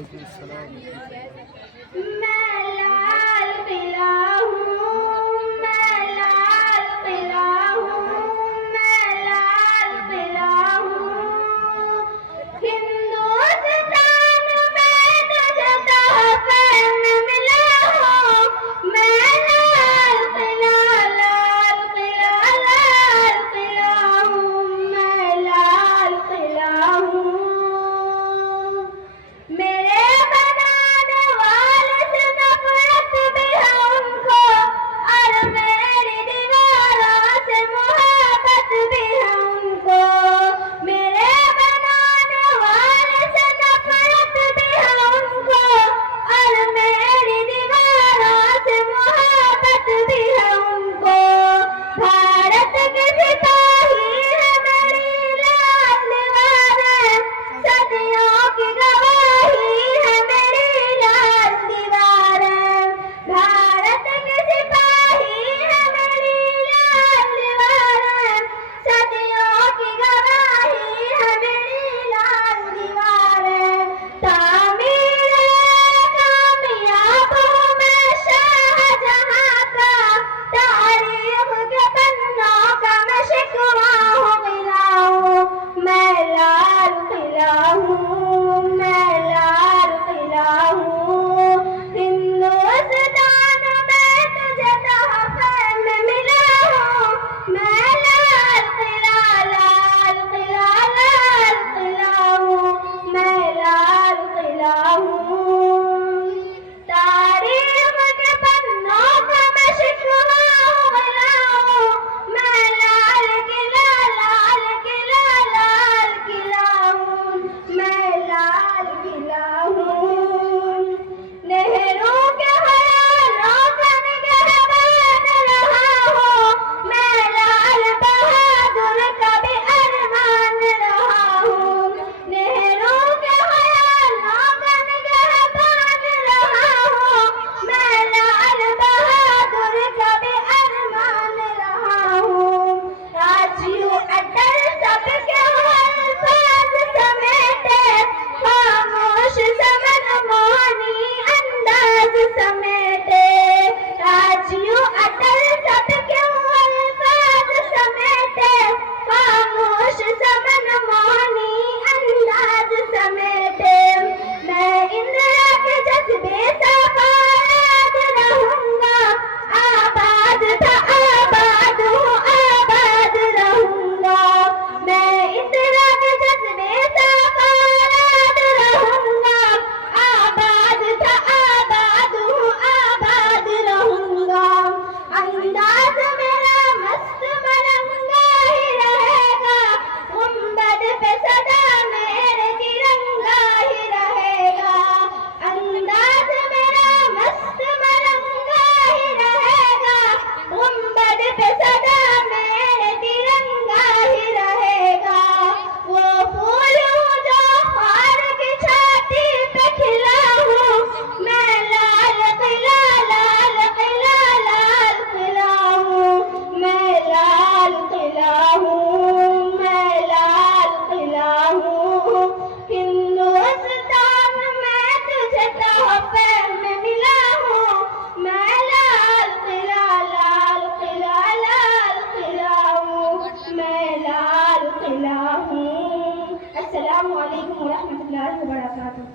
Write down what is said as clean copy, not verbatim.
वालेकुम सलाम। मैं लाल किला हूँ, मैं लाल किला हूँ, मैं लाल किला हूँ। हिंदुस्तान में तुझे तोहफे में मिला हूँ। मैं लाल किला, लाल किला, लाल किला हूँ। मैं लाल किला हूँ। मेरे बनाने वाले से नफरत भी है उनको, और मेरी दीवारों से मोहब्बत भी है उनको। मेरे बनाने वाले से नफरत भी है उनको, और मेरी दीवारों से मोहब्बत भी है उनको। भारत के सिपाही है मेरी लाल दीवारें, सदियों की गवाही है मेरी लाल दीवारें। भारत के सिपाही है मेरी लाल दीवारें, सदियों की गवाही है मेरी लाल दीवारें। तामीर कामयाब हूँ मैं शाहजहाँ का, तारीख के पन्नों का मैं शिकवा हूँ गिला हूँ। मैं लाल किला हूँ, मैं लाल किला हूँ। हिंदुस्तान में तुझे तोहफे में मिला हूँ। मैं लाल किला, लाल किला, लाल किला हूँ। मैं लाल किला हूँ। तारीख के पन्नों का मैं शिकवा हूँ गिला हूँ। मैं लाल किला, लाल किला, लाल किला हूँ। मैं लाल किला हूँ। नेहरू के ख्यालों का निगहबान रहा हूँ। मैं लाल बहादुर का भी अरमान रहा हूँ। नेहरू के ख्यालों का निगहबान रहा हूँ। मैं लाल बहादुर का भी अरमान रहा हूँ। राजीव अटल सबके अल्फाज समेटे, खामोश समन मोहनी अंदाज समेटे। राजीव अटल सबके अल्फाज समेटे, खामोश समन मोहनी अंदाज समेटे। मैं इंदिरा के जज्बे से आबाद रहूंगा, आबाद था आबाद हूँ, आबाद रहूंगा। मैं इंदिरा के जज्बे से आबाद रहूंगा, आबाद था आबाद हूँ, आबाद रहूंगा। अंदाज मेरा मस्त मरंगा ही रहेगा, गुंबद पे सदा मेरे तिरंगा ही रहेगा। अंदाज मेरा मस्त मरंगा ही रहेगा, गुंबद पे सदा मेरे तिरंगा ही रहेगा। वो फूल हूँ जो खार की छाती पे खिला हूँ। मैं लाल किला, लाल किला, लाल किला हूँ। मैं लाल किला हूँ, मैं लाल किला हूँ। हिंदुस्तान में तुझे तोहफे में मिला हूँ। मैं लाल किला, लाल किला, लाल किला हूँ। मैं लाल किला हूँ। अस्सलामु अलैकुम व रहमतुल्लाहि व बरकातुहू।